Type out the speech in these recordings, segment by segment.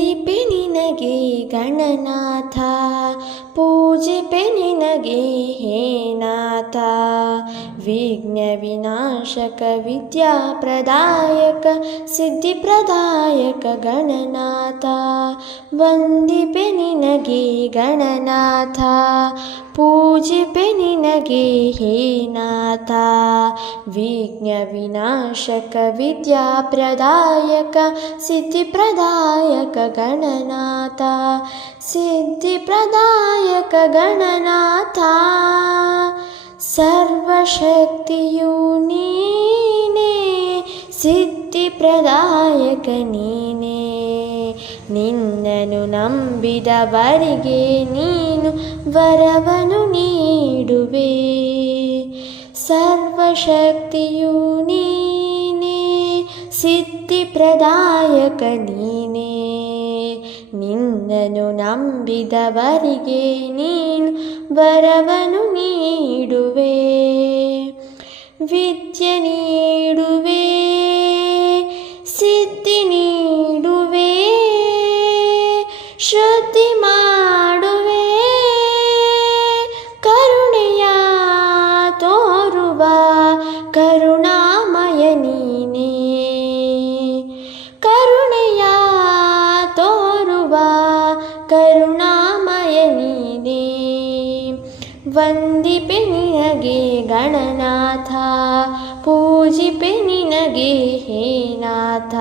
ಪ್ರದೀಪೆ ನಿನಗೆ ಗಣನಾಥ. गे हेनाथ विज्ञ विनाशक विद्या सिद्धिप्रदायक गणनाता वन्दिपे निनगे न गे गणनाथ। पूज्यनि न गे हेनाथा सिद्धिप्रदायक गणनाता ಸಿದ್ಧಿಪ್ರದಾಯಕ ಗಣನಾಥ ಸಿದ್ಧಿಪ್ರದಾಯಕ ಗಣನಾಥ ಸರ್ವಶಕ್ತಿಯು ನೀನೇ ಸಿದ್ಧಿಪ್ರದಾಯಕ ನೀನೇ ನಿನ್ನನು ನಂಬಿದವರಿಗೆ ನೀನು ವರವನು ನೀಡುವೆ ಸರ್ವಶಕ್ತಿಯು ನೀನೇ ಸಿದ್ಧಿಪ್ರದಾಯಕ ನೀನೇ ನಿನ್ನನು ನಂಬಿದವರಿಗೆ ನೀನು ವರವನು ನೀಡುವೆ. ವಿದ್ಯೆ ನೀಡುವೆ ಸಿದ್ಧಿ ನೀಡುವೆ ಶ್ರುತಿ ವಂದಿಪೆ ನಿನಗೆ ಗಣನಾಥ ಪೂಜಿಪೆ ನಿನಗೆ ಹೇ ನಾಥ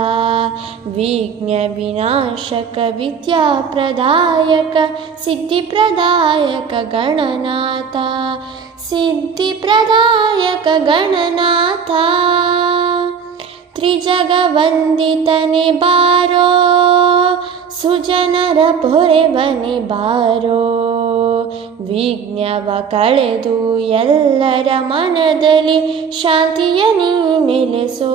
ವಿಘ್ನ ವಿನಾಶಕ ವಿದ್ಯಾಪ್ರದಾಯಕ ಸಿದ್ಧಿಪ್ರದಾಯಕ ಗಣನಾಥ ಸಿದ್ಧಿಪ್ರದಾಯಕ ಗಣನಾಥ ತ್ರಿಜಗವಂದಿತನೆ ಬಾರೋ ಸುಜನರ ಪೊರೆವನೆ ಬಾರೋ. ವಿಜ್ಞವ ಕಳೆದು ಎಲ್ಲರ ಮನದಲ್ಲಿ ಶಾಂತಿಯ ನೀ ನೆಲೆಸೋ.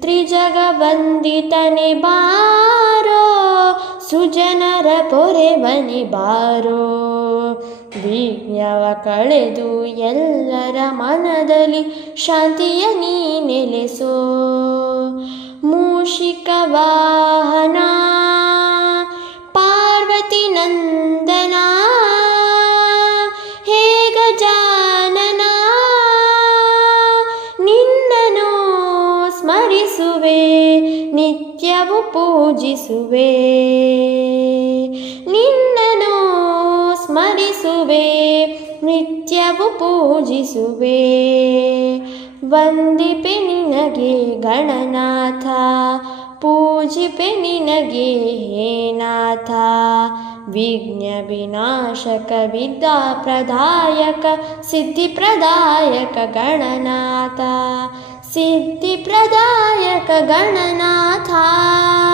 ತ್ರಿಜಗವಂದಿತನೆ ಬಾರೋ, ಸುಜನರ ಪೊರೆವನೆ ಬಾರೋ. ವಿಜ್ಞವ ಕಳೆದು ಎಲ್ಲರ ಮನದಲ್ಲಿ ಶಾಂತಿಯ ನೀ ನೆಲೆಸೋ. ಮೂಷಿಕ ವಾಹನ ಗಜಾನನ ನಿನ್ನನು ಸ್ಮರಿಸುವೆ ನಿತ್ಯವು ಪೂಜಿಸುವೆ. ನಿನ್ನನು ಸ್ಮರಿಸುವೆ ನಿತ್ಯವು ಪೂಜಿಸುವೆ. ವಂದಿಪೆ ನಿನಗೆ ಗಣನಾಥ पूज्यपि हे नाथ विघ्नविनाशक विद्याप्रदायक सिद्धिप्रदायक गणनाथ। सिद्धिप्रदायक गणनाथा।